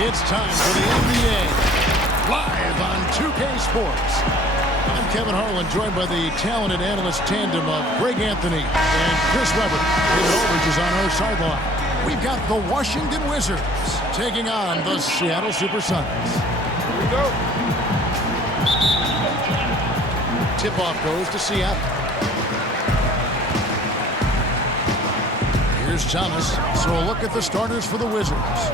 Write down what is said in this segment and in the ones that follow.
It's time for the NBA, live on 2K Sports. I'm Kevin Harlan, joined by the talented analyst tandem of Greg Anthony and Chris Webber. David Aldridge is on our sideline. We've got the Washington Wizards taking on the Seattle Supersonics. Here we go. Tip-off goes to Seattle. Here's Thomas. So a look at the starters for the Wizards.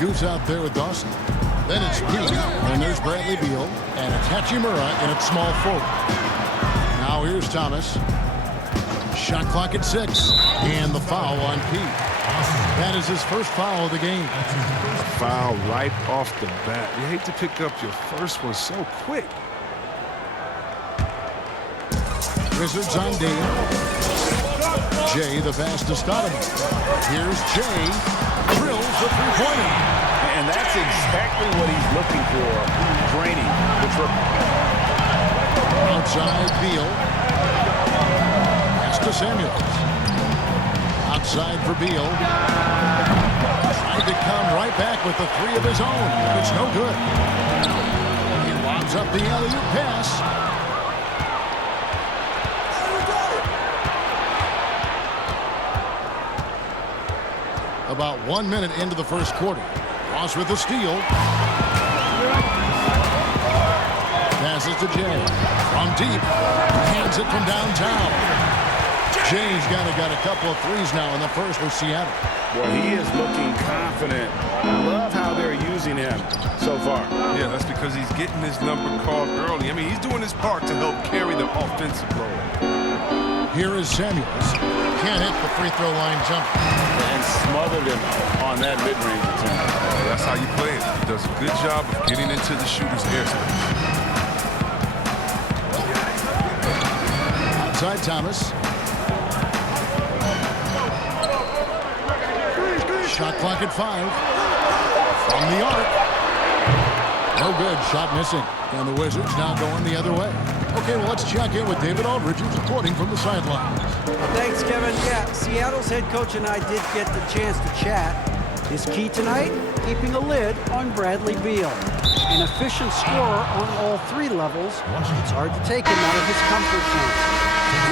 Goose out there with Dawson. Then it's Payton, and there's Bradley Beal, and it's Jaqueem in at small forward. Now here's Thomas. Shot clock at 6, and the foul on Pete. That is his first foul of the game. A foul right off the bat. You hate to pick up your first one so quick. Wizards on Dale. Jay, the pass to Stoudemire. Here's Jay. Drills the three-pointer. And that's exactly what he's looking for. Draining. Outside Beal. Pass to Samuels. Outside for Beal. Tried to come right back with the three of his own. It's no good. He lobs up the alley-oop pass. About 1 minute into the first quarter. Ross with the steal. Passes to Jay. From deep. Hands it from downtown. Jay's got a couple of threes now in the first for Seattle. Well, he is looking confident. Love how they're using him so far. Yeah, that's because he's getting his number called early. I mean, he's doing his part to help carry the offensive load. Here is Samuels. Can't hit the free throw line jump. And smothered him on that mid-range attempt. That's how you play it. He does a good job of getting into the shooter's airspace. Outside Thomas. Shot clock at 5. From the arc. No good. Shot missing. And the Wizards now going the other way. Okay, well, let's check in with David Aldridge, who's reporting from the sidelines. Thanks, Kevin. Yeah, Seattle's head coach and I did get the chance to chat. His key tonight, keeping a lid on Bradley Beal. An efficient scorer on all three levels. It's hard to take him out of his comfort zone.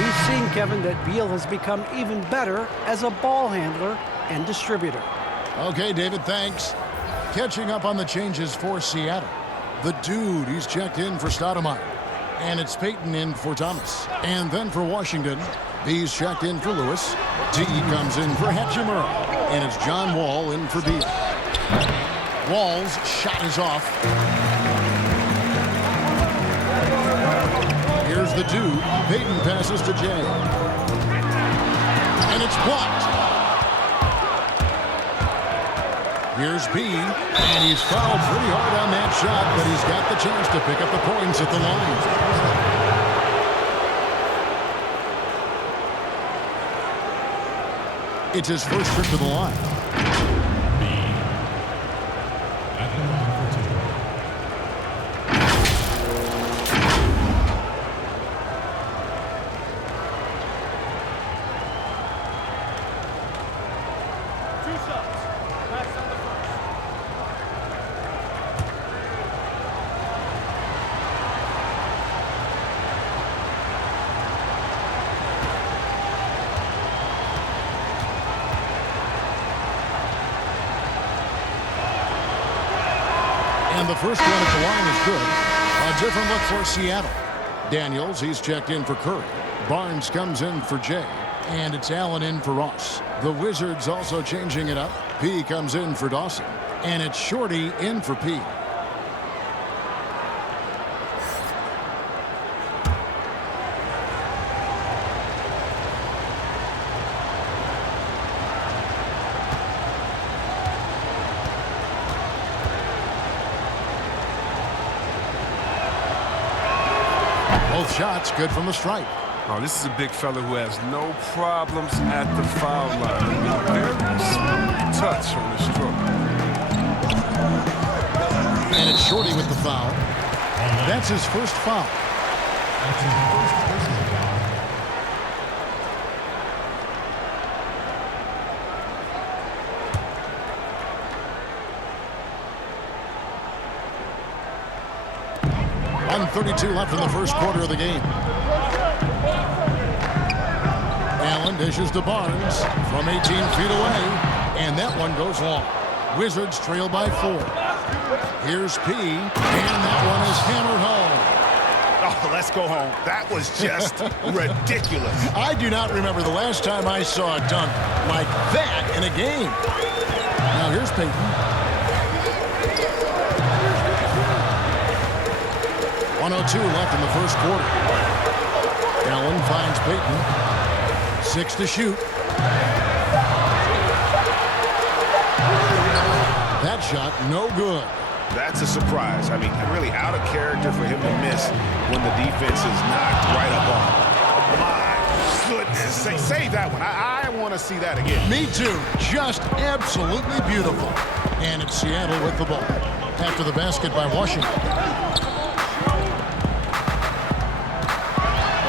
We've seen, Kevin, that Beal has become even better as a ball handler and distributor. Okay, David, thanks. Catching up on the changes for Seattle. The dude, he's checked in for Stoudemire. And it's Payton in for Thomas. And then for Washington, B's checked in for Lewis. T comes in for Jaqueem. And it's John Wall in for Beal. Wall's shot is off. Here's the dude. Payton passes to Jay. And it's blocked. Here's B, and he's fouled pretty hard on that shot, but he's got the chance to pick up the points at the line. It's his first trip to the line. And the first one at the line is good. A different look for Seattle. Daniels, he's checked in for Curry. Barnes comes in for Jay. And it's Allen in for Ross. The Wizards also changing it up. P comes in for Dawson. And it's Shorty in for P. Both shots good from the stripe. Oh, this is a big fella who has no problems at the foul line. Very smooth touch on the stroke. And it's Shorty with the foul. That's his first foul. 1:32 left in the first quarter of the game. Allen dishes to Barnes from 18 feet away, and that one goes long. Wizards trail by 4. Here's P, and that one is hammered home. Oh, let's go home. That was just ridiculous. I do not remember the last time I saw a dunk like that in a game. Now here's Payton. 1:02 left in the first quarter. Allen finds Payton. 6 to shoot. That shot, no good. That's a surprise. I mean, really out of character for him to miss when the defense is knocked right up on him. My goodness. Save that one. I want to see that again. Me too. Just absolutely beautiful. And it's Seattle with the ball. After the basket by Washington.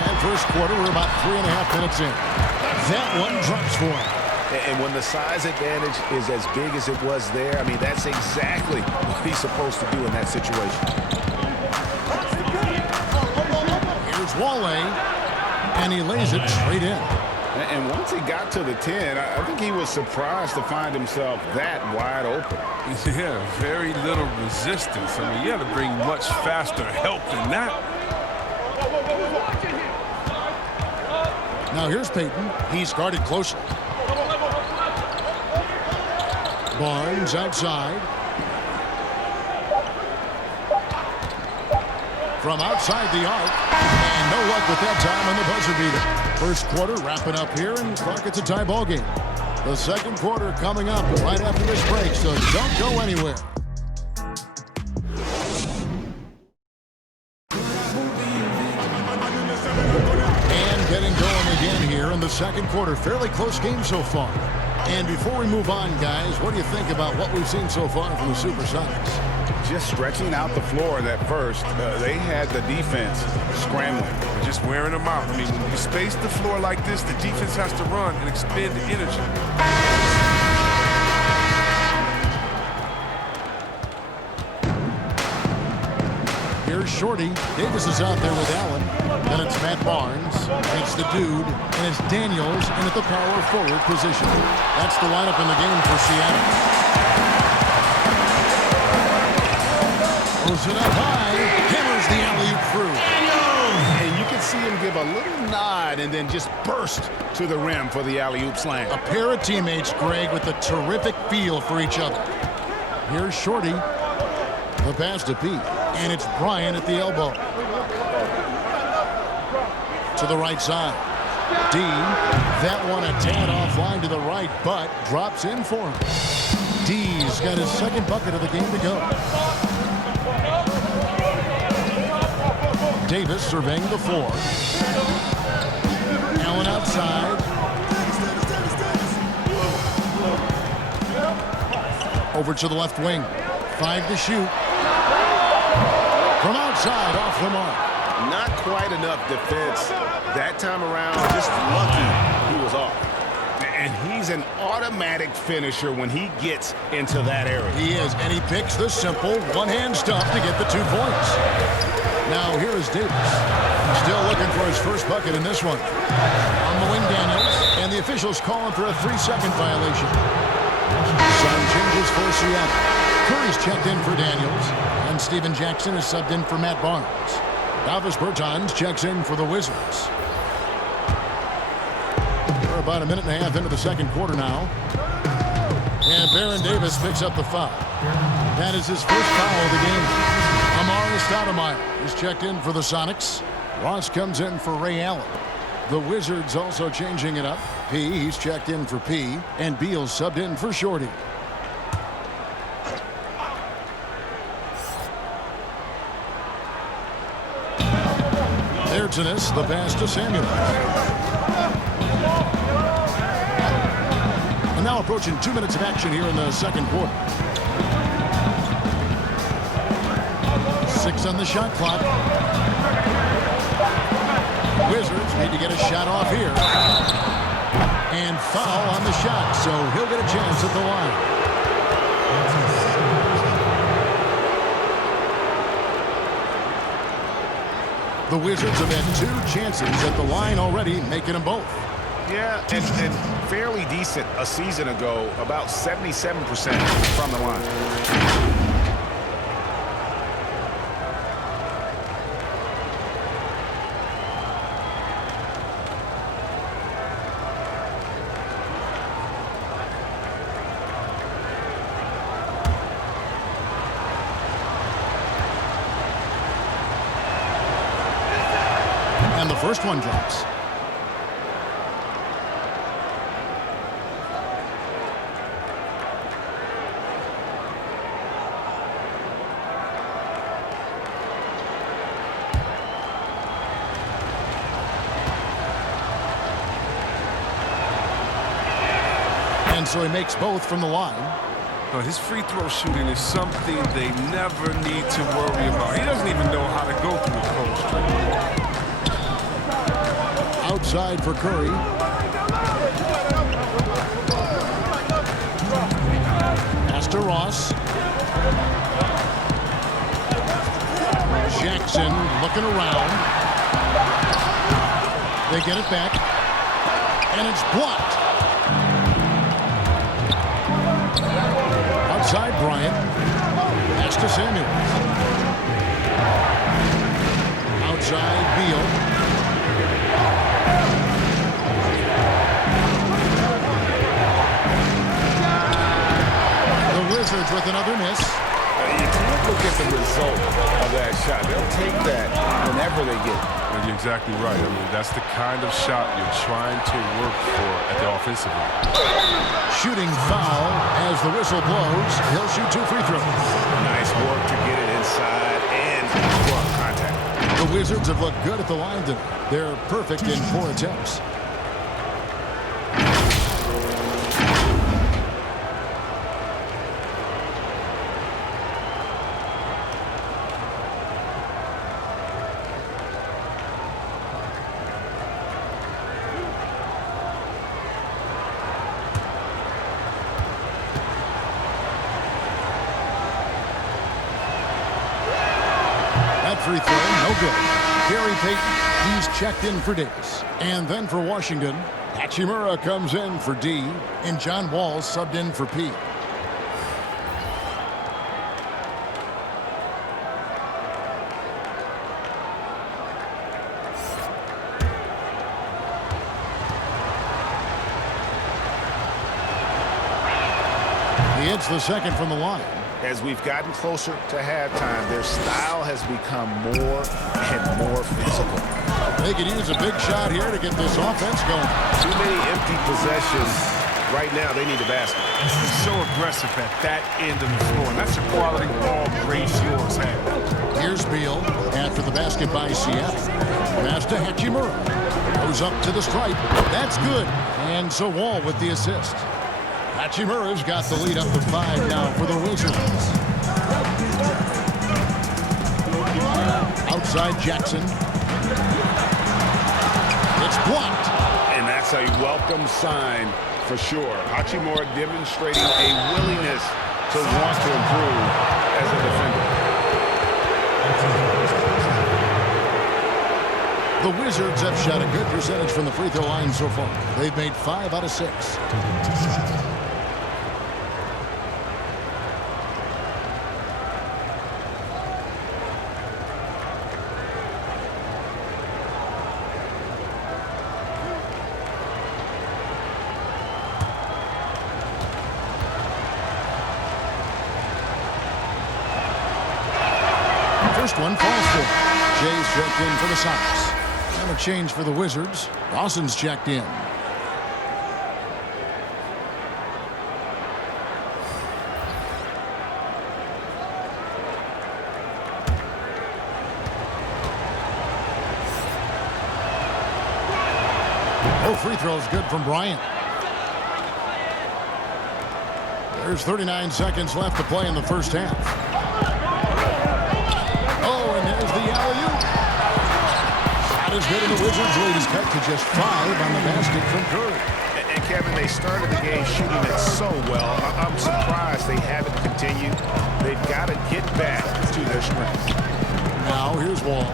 And first quarter, we're about 3.5 minutes in. That one drops for him. And when the size advantage is as big as it was there, I mean, that's exactly what he's supposed to do in that situation. Here's Wale, and he lays it straight in. And once he got to the 10, I think he was surprised to find himself that wide open. Yeah, very little resistance. I mean, you had to bring much faster help than that. Now here's Payton. He's guarded closely. Barnes outside. From outside the arc. And no luck with that time on the buzzer beater. First quarter wrapping up here, and clock it's a tie ball game. The second quarter coming up right after this break, so don't go anywhere. And getting going again here in the second quarter. Fairly close game so far. And before we move on, guys, what do you think about what we've seen so far from the Supersonics? Just stretching out the floor in that first. They had the defense scrambling. Just wearing them out. I mean, when you space the floor like this, the defense has to run and expend energy. Here's Shorty. Davis is out there with Allen. Then it's Matt Barnes. It's the dude. And it's Daniels in at the power forward position. That's the lineup in the game for Seattle. Throws it up high. Hammers the alley-oop through. And you can see him give a little nod and then just burst to the rim for the alley-oop slam. A pair of teammates, Greg, with a terrific feel for each other. Here's Shorty. The pass to Pete. And it's Bryant at the elbow. To the right side. D. That one a tad offline to the right, but drops in for him. D's got his second bucket of the game to go. Davis surveying the floor. Allen outside. Over to the left wing. 5 to shoot. From outside, off the mark. Not quite enough defense that time around. Just lucky he was off. And he's an automatic finisher when he gets into that area. He is, and he picks the simple one-hand stuff to get the 2 points. Now here is Davis. Still looking for his first bucket in this one. On the wing, Daniels, and the officials calling for a 3-second violation. Some changes for Seattle. Curry's checked in for Daniels, and Steven Jackson is subbed in for Matt Barnes. Davis Bertans checks in for the Wizards. We're about a minute and a half into the second quarter now. And Baron Davis picks up the foul. That is his first foul of the game. Amare Stoudemire is checked in for the Sonics. Ross comes in for Ray Allen. The Wizards also changing it up. P, he's checked in for P. And Beal subbed in for Shorty. Tennis, the pass to Samuel. And now approaching 2 minutes of action here in the second quarter. 6 on the shot clock. Wizards need to get a shot off here. And foul on the shot, so he'll get a chance at the line. The Wizards have had 2 chances at the line already, making them both. Yeah, and fairly decent a season ago, about 77% from the line. And the first one drops. And so he makes both from the line. His free throw shooting is something they never need to worry about. He doesn't even know how to go through a cold streak. Outside for Curry. Pass to Ross. Jackson looking around. They get it back. And it's blocked. Outside Bryant. Pass to Samuels. Outside Beal. Wizards with another miss. You can't look at the result of that shot. They'll take that whenever they get it. And you're exactly right. I mean, that's the kind of shot you're trying to work for at the offensive end. Shooting foul as the whistle blows. He'll shoot 2 free throws. Nice work to get it inside and block contact. The Wizards have looked good at the line tonight. They're perfect in 4 attempts. Free throw, no good. Gary Payton, he's checked in for Davis. And then for Washington, Hachimura comes in for D, and John Wall subbed in for P. He hits the second from the line. As we've gotten closer to halftime, their style has become more and more physical. They could use a big shot here to get this offense going. Too many empty possessions. Right now, they need a basket. He's so aggressive at that end of the floor. And that's a quality all great scorers have. Here's Beal after the basket by Seattle. Pass to Hachimura. Goes up to the stripe. That's good. And so Wall with the assist. Hachimura's got the lead up to 5 now for the Wizards. Outside Jackson. It's blocked. And that's a welcome sign for sure. Hachimura demonstrating a willingness to want to improve as a defender. The Wizards have shot a good percentage from the free throw line so far. They've made 5 out of 6. First one falls for him. Jay's checked in for the Sox. And a change for the Wizards. Dawson's checked in. No free throws good from Bryant. There's 39 seconds left to play in the first half. Is good, and the Wizards lead is cut to just 5 on the basket from Curry. And Kevin, they started the game shooting it so well. I'm surprised they haven't continued. They've got to get back to their strength. Now here's Wall.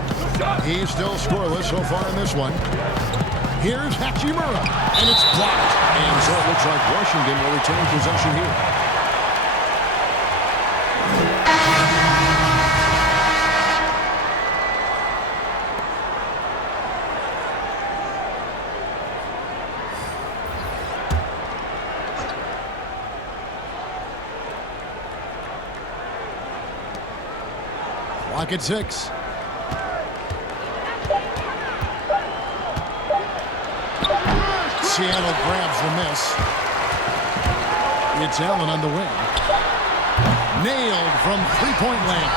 He's still scoreless so far in this one. Here's Jaqueem, and it's blocked. And so it looks like Washington will retain possession here. Clock at 6. Seattle grabs the miss. It's Allen on the wing. Nailed from three-point land.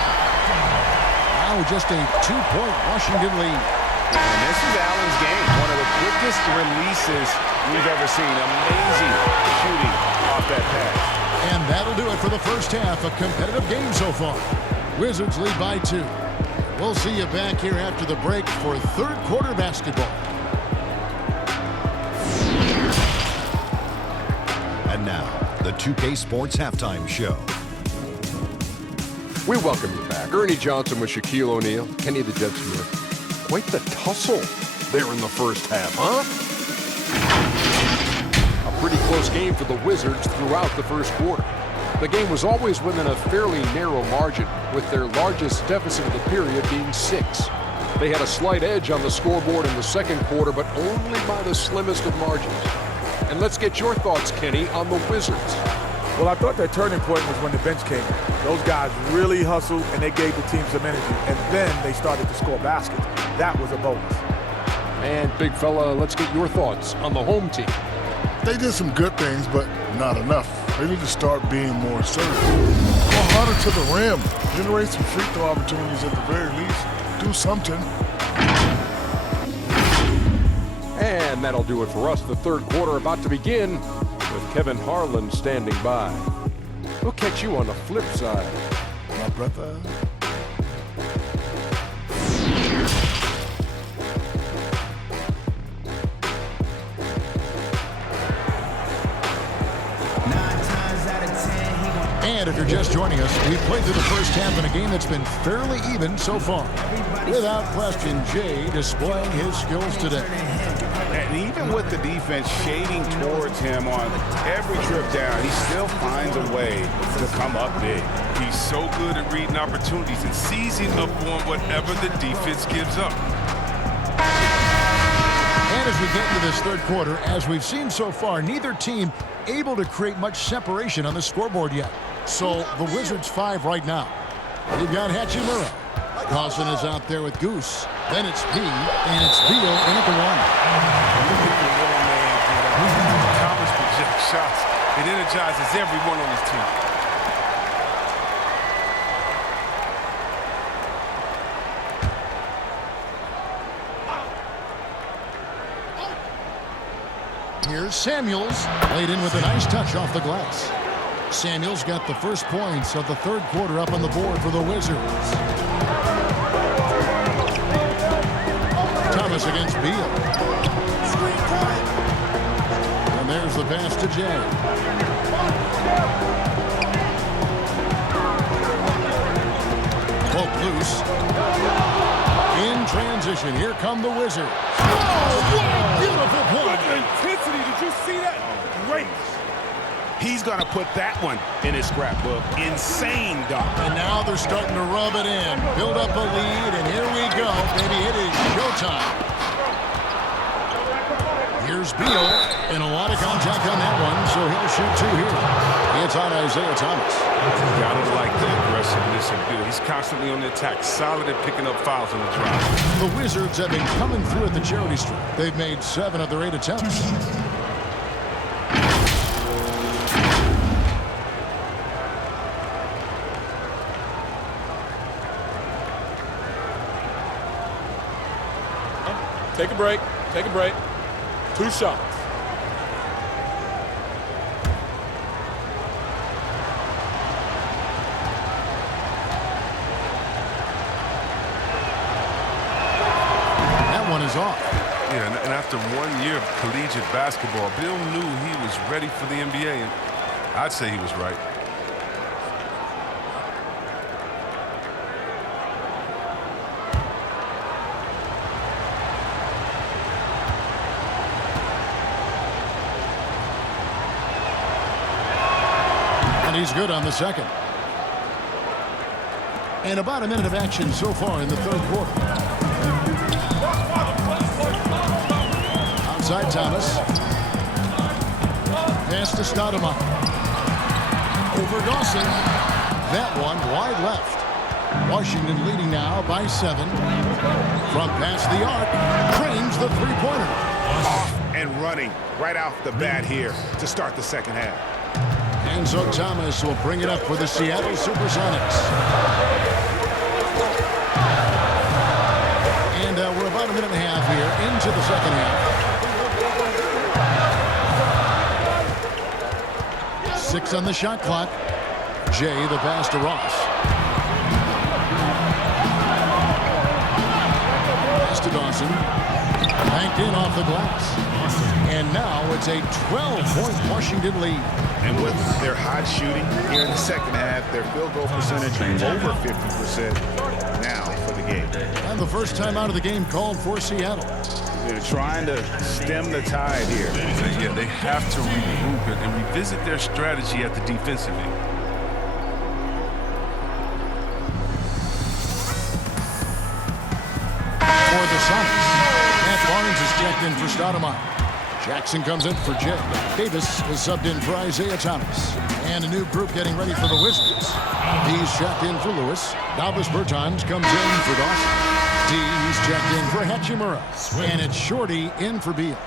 Now just a 2-point Washington lead. And this is Allen's game. One of the quickest releases we've ever seen. Amazing shooting off that pass. And that'll do it for the first half. A competitive game so far. Wizards lead by 2. We'll see you back here after the break for third quarter basketball. And now, the 2K Sports Halftime Show. We welcome you back. Ernie Johnson with Shaquille O'Neal, Kenny the Jet Smith. Quite the tussle there in the first half, huh? A pretty close game for the Wizards throughout the first quarter. The game was always within a fairly narrow margin, with their largest deficit of the period being 6. They had a slight edge on the scoreboard in the second quarter, but only by the slimmest of margins. And let's get your thoughts, Kenny, on the Wizards. Well, I thought that turning point was when the bench came in. Those guys really hustled, and they gave the team some energy. And then they started to score baskets. That was a bonus. And, big fella, let's get your thoughts on the home team. They did some good things, but not enough. They need to start being more assertive. Go harder to the rim. Generate some free throw opportunities at the very least. Do something. And that'll do it for us. The third quarter about to begin with Kevin Harlan standing by. We'll catch you on the flip side. My brother. And if you're just joining us, we've played through the first half in a game that's been fairly even so far. Without question, Jay displaying his skills today. And even with the defense shading towards him on every trip down, he still finds a way to come up big. He's so good at reading opportunities and seizing up on whatever the defense gives up. And as we get into this third quarter, as we've seen so far, neither team able to create much separation on the scoreboard yet. So the Wizards 5 right now. We've got Jaqueem. Dawson is out there with Goose. Then it's P, and it's Beal in at the 1. Thomas projects shots. It energizes everyone on his team. Here's Samuels, laid in with a nice touch off the glass. Samuels got the first points of the third quarter up on the board for the Wizards. Thomas against Beal. And there's the pass to Jay. Poke loose. In transition, here come the Wizards. Oh, what a beautiful point. Intensity, did you see that? Great. He's going to put that one in his scrapbook. Insane dunk. And now they're starting to rub it in. Build up a lead, and here we go. Baby, it is showtime. Here's Beal, and a lot of contact on that one, so he'll shoot 2 here. It's on Isaiah Thomas. Gotta like the aggressiveness of Beal. He's constantly on the attack, solid at picking up fouls on the drive. The Wizards have been coming through at the charity stripe. They've made 7 of their 8 attempts. Take a break. Take a break. 2 shots. That one is off. Yeah, and after 1 year of collegiate basketball, Bill knew he was ready for the NBA, and I'd say he was right. And he's good on the second. And about a minute of action so far in the third quarter. Outside Thomas. Pass to Stoudemire. Over Dawson. That one wide left. Washington leading now by 7. From past the arc. Drains the three-pointer. Off and running right off the bat here to start the second half. And so Thomas will bring it up for the Seattle Supersonics. And we're about a minute and a half here into the second half. 6 on the shot clock. Jay, the pass to Ross. Pass to Dawson. Banked in off the glass. And now it's a 12-point Washington lead. And with their hot shooting here in the second half, their field goal percentage over 50% now for the game. And the first time out of the game called for Seattle. They're trying to stem the tide here. Yeah, they have to regroup it and revisit their strategy at the defensive end. For the Sonics, Matt Barnes is checked in for Stoudemire. Jackson comes in for Jay. Davis is subbed in for Isaiah Thomas. And a new group getting ready for the Wizards. He's checked in for Lewis. Davis Bertans comes in for Dawson. He's checked in for Hachimura. And it's Shorty in for Beal.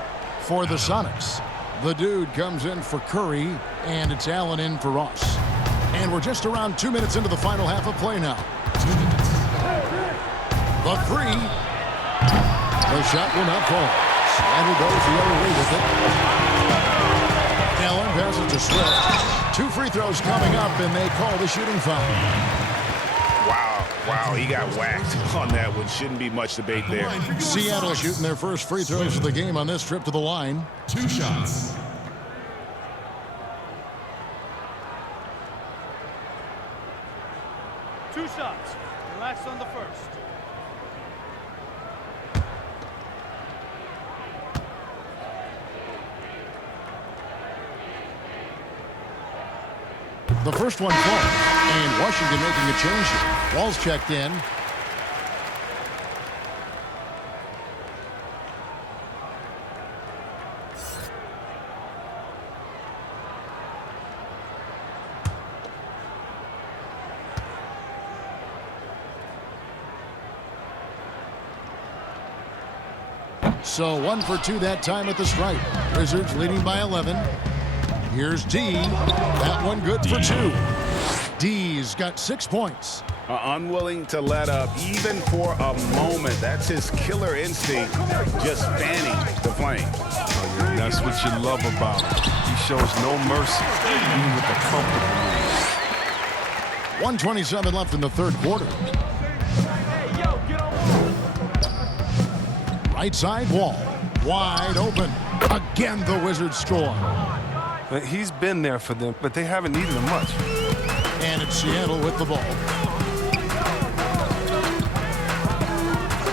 For the Sonics, the dude comes in for Curry. And it's Allen in for Ross. And we're just around 2 minutes into the final half of play now. The three. The shot will not fall. And he goes the other way with it. Allen passes to Swift. 2 free throws coming up, and they call the shooting foul. Wow, he got whacked on that one. Shouldn't be much debate there. Seattle shooting their first free throws of the game on this trip to the line. 2 shots. Two shots. Relax on the first. The first one falls, and Washington making a change here. Wall's checked in. So 1 for 2 that time at the stripe. Wizards leading by 11. Here's D. That one good for 2. D's got 6 points. Unwilling to let up even for a moment. That's his killer instinct, just fanning the flame. That's what you love about him. He shows no mercy, even with the comfortable lead. 1:27 left in the third quarter. Right side Wall. Wide open. Again, the Wizards score. He's been there for them, but they haven't needed him much. And it's Seattle with the ball.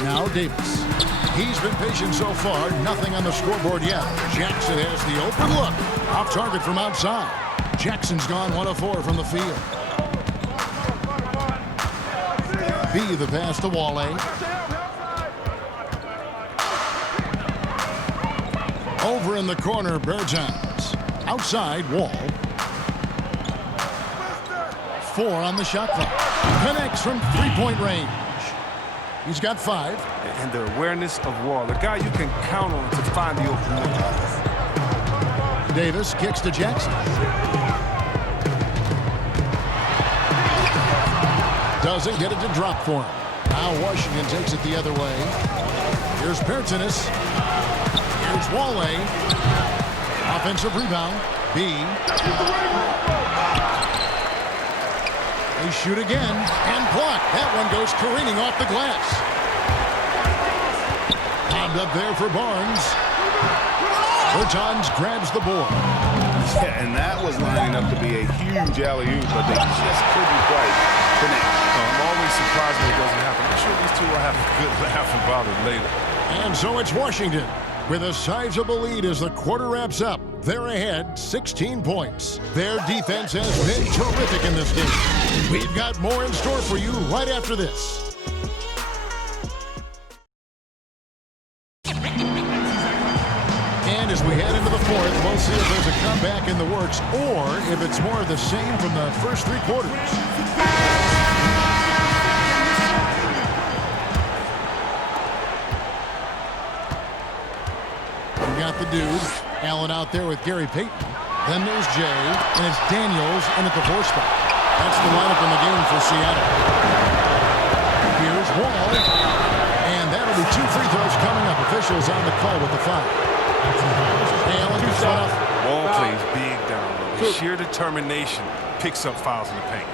Now Davis. He's been patient so far. Nothing on the scoreboard yet. Jackson has the open look. Off target from outside. Jackson's gone 1 of 4 from the field. B the pass to Wale. Over in the corner, Bertans. Outside, Wall. 4 on the shot clock. Connects from three-point range. He's got 5. And the awareness of Wall, the guy you can count on to find the open look. Davis kicks to Jackson. Doesn't get it to drop for him. Now Washington takes it the other way. Here's Bertans. Here's Wale. Offensive rebound. B. They shoot again and block. That one goes careening off the glass. Bombed up there for Barnes. Bertans grabs the board. Yeah, and that was lining up to be a huge alley-oop, but they just couldn't quite connect. I'm always surprised when it doesn't happen. I'm sure these two will have a good laugh about it later. And so it's Washington with a sizable lead as the quarter wraps up. They're ahead 16 points. Their defense has been terrific in this game. We've got more in store for you right after this. And as we head into the fourth, we'll see if there's a comeback in the works or if it's more of the same from the first three quarters. We got the dude. Allen out there with Gary Payton. Then there's Jay, and it's Daniels in at the 4 spot. That's the lineup in the game for Seattle. Here's Wall, and that'll be 2 free throws coming up. Officials on the call with the foul. Allen gets one up. Wall plays big down low. Sheer determination picks up fouls in the paint.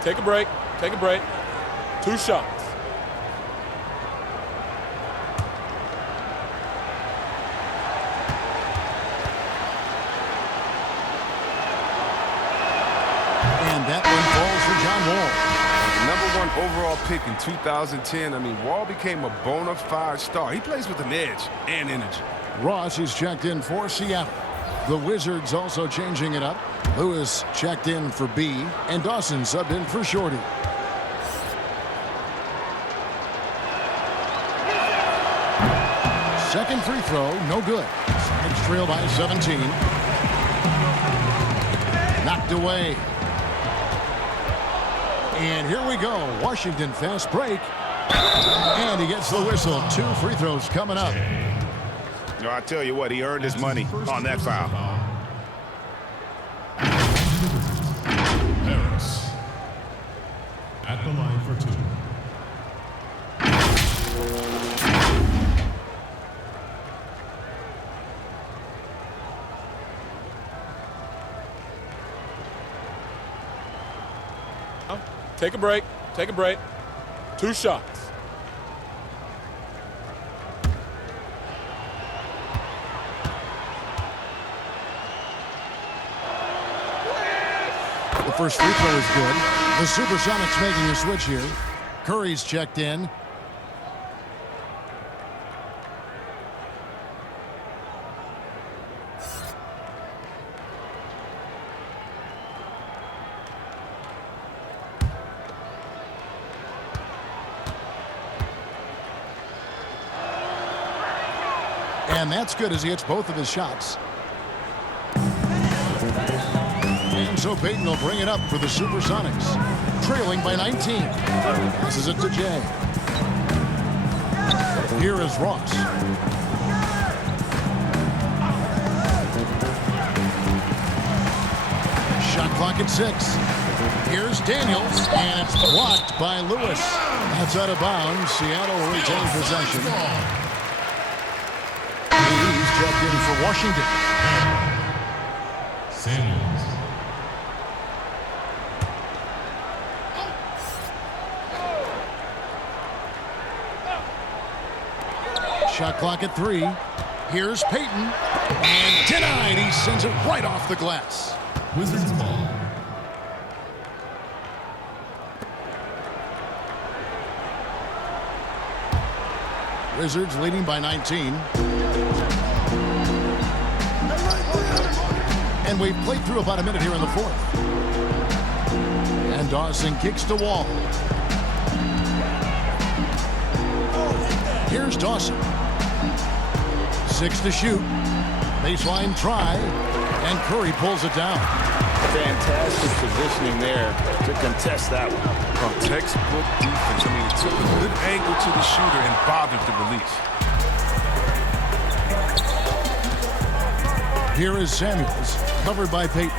Take a break. Take a break. 2 shots. And that one falls for John Wall. The #1 overall pick in 2010. I mean, Wall became a bona fide star. He plays with an edge and energy. Ross is checked in for Seattle. The Wizards also changing it up. Lewis checked in for B, and Dawson subbed in for Shorty. Second free throw, no good. Sonics trail by 17. Knocked away. And here we go. Washington fast break. And he gets the whistle. 2 free throws coming up. No, I tell you what, he earned his money on that foul. Harris at the line for 2. Take a break. Take a break. 2 shots. The first free throw is good. The Supersonics making a switch here. Curry's checked in. And that's good as he hits both of his shots. And so Payton will bring it up for the Supersonics. Trailing by 19. Passes it to Jay. Here is Ross. Shot clock at 6. Here's Daniels, and it's blocked by Lewis. That's out of bounds. Seattle will retain possession. He's checked in for Washington. Samuels. Shot clock at 3. Here's Payton. And denied. He sends it right off the glass. Wizards ball. Wizards leading by 19. And we've played through about a minute here in the fourth. And Dawson kicks to Wall. Here's Dawson. 6 to shoot. Baseline try. And Curry pulls it down. Fantastic positioning there to contest that one. From textbook defense. I mean, it took a good angle to the shooter and bothered the release. Here is Samuels, covered by Payton.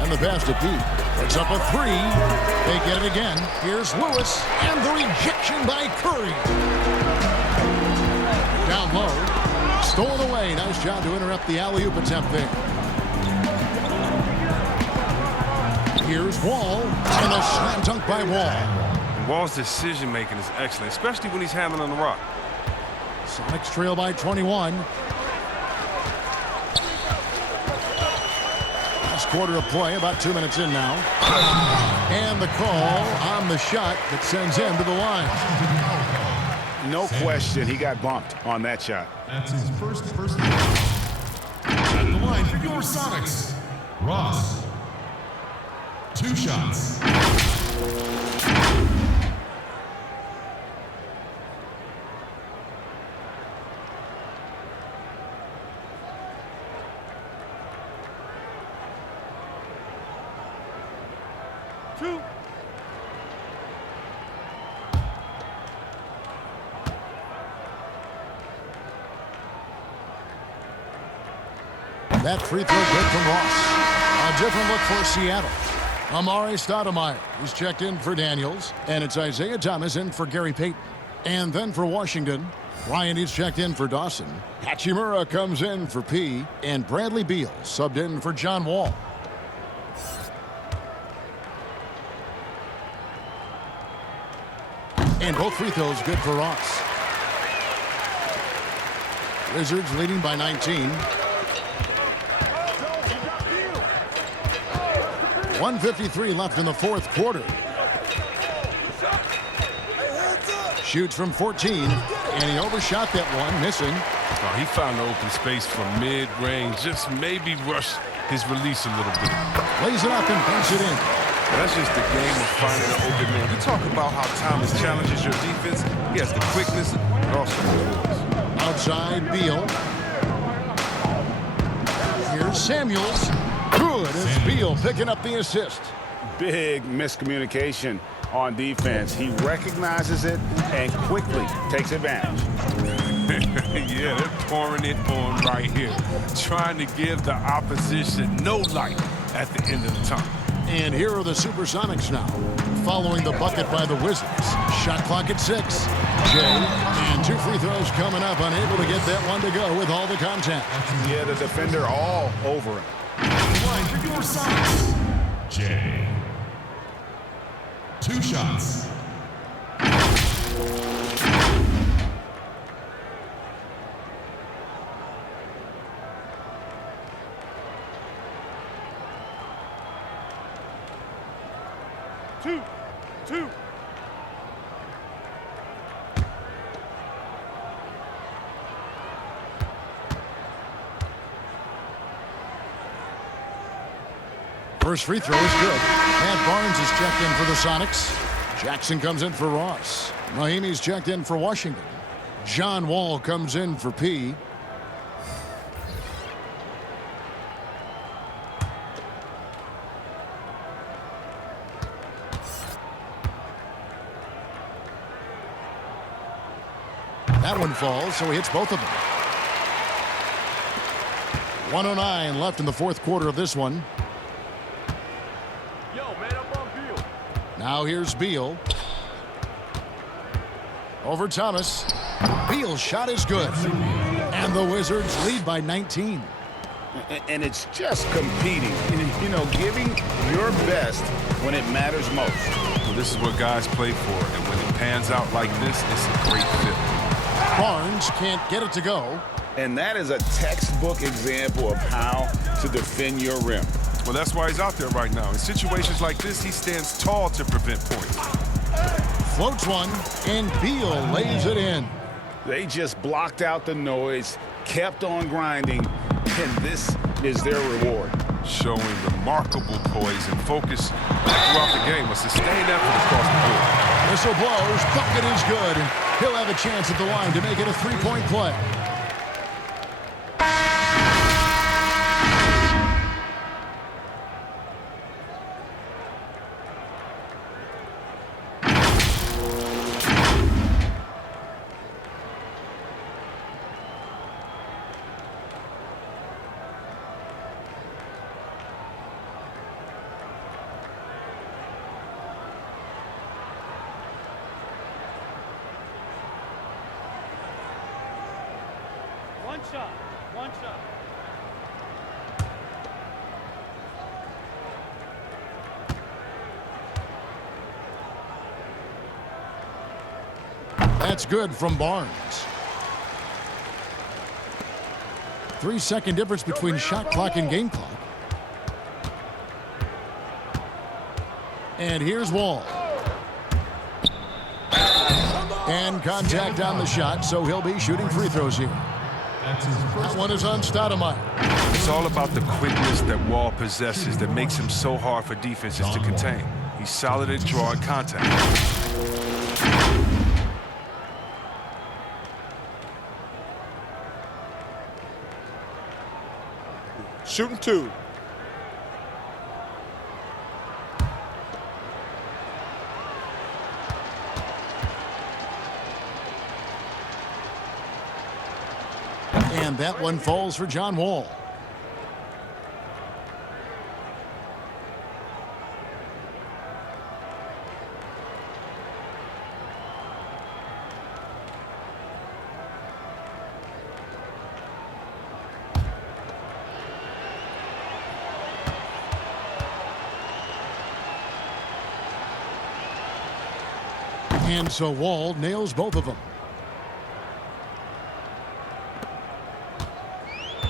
And the pass to Beal. It's up a 3. They get it again. Here's Lewis, and the rejection by Curry. Down low. Stolen away. Nice job to interrupt the alley-oop attempt there. Here's Wall, and a slam dunk by Wall. Wall's decision-making is excellent, especially when he's handling the rock. Sonics trail by 21. Last quarter of play, about 2 minutes in now. And the call on the shot that sends him to the line. No question, he got bumped on that shot. That's his first personal foul. At the line for your Sonics, Ross. 2 shots. That free throw good from Ross. A different look for Seattle. Amare Stoudemire is checked in for Daniels, and it's Isaiah Thomas in for Gary Payton. And then for Washington, Ryan is checked in for Dawson. Hachimura comes in for P, and Bradley Beal subbed in for John Wall. And both free throws good for Ross. Wizards leading by 19. 1:53 left in the fourth quarter. Shoots from 14, and he overshot that one, missing. Oh, he found the open space from mid-range, just maybe rush his release a little bit. Lays it up and banks it in. That's just the game of finding an open man. You talk about how Thomas challenges your defense. He has the quickness, but also the force. Outside, Beal. Here's Samuels. Good as Beal picking up the assist. Big miscommunication on defense. He recognizes it and quickly takes advantage. Yeah, they're pouring it on right here. Trying to give the opposition no light at the end of the tunnel. And here are the Supersonics now, following the bucket by the Wizards. Shot clock at 6. Jay, and 2 free throws coming up, unable to get that one to go with all the contact. Yeah, the defender all over him. Line for your Sonics, Jay. 2 shots. Two. First free throw is good. Matt Barnes is checked in for the Sonics. Jackson comes in for Ross. Mahimi's checked in for Washington. John Wall comes in for P. That one falls, so he hits both of them. 1:09 left in the fourth quarter of this one. Yo, man up on Beal. Now here's Beal. Over Thomas. Beal's shot is good. And the Wizards lead by 19. And it's just competing. You know, giving your best when it matters most. Well, this is what guys play for, and when it pans out like this, it's a great fit. Barnes can't get it to go. And that is a textbook example of how to defend your rim. Well, that's why he's out there right now. In situations like this, he stands tall to prevent points. Floats one, and Beal lays it in. They just blocked out the noise, kept on grinding, and this is their reward. Showing remarkable poise and focus throughout the game. A sustained effort across the board. Whistle blows, bucket is good. He'll have a chance at the line to make it a 3-point play. One shot. That's good from Barnes. 3-second difference between shot clock and game clock. And here's Wall. And contact on the shot, so he'll be shooting free throws here. That one is on Stoudemire. It's all about the quickness that Wall possesses that makes him so hard for defenses to contain. He's solid at drawing contact. Shooting 2. And that one falls for John Wall. And so Wall nails both of them.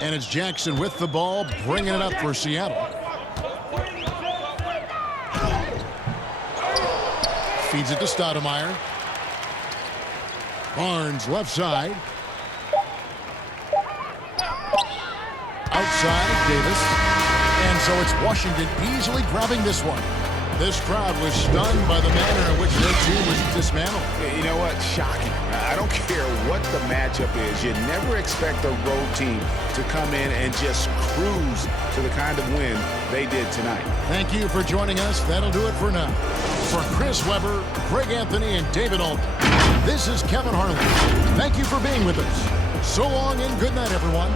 And it's Jackson with the ball, bringing it up for Seattle. Feeds it to Stoudemire. Barnes left side. Outside, Davis. And so it's Washington easily grabbing this one. This crowd was stunned by the manner in which their team was dismantled. You know what? Shocking. I don't care what the matchup is. You never expect a road team to come in and just cruise to the kind of win they did tonight. Thank you for joining us. That'll do it for now. For Chris Webber, Greg Anthony, and David Alton, this is Kevin Harlan. Thank you for being with us. So long and good night, everyone.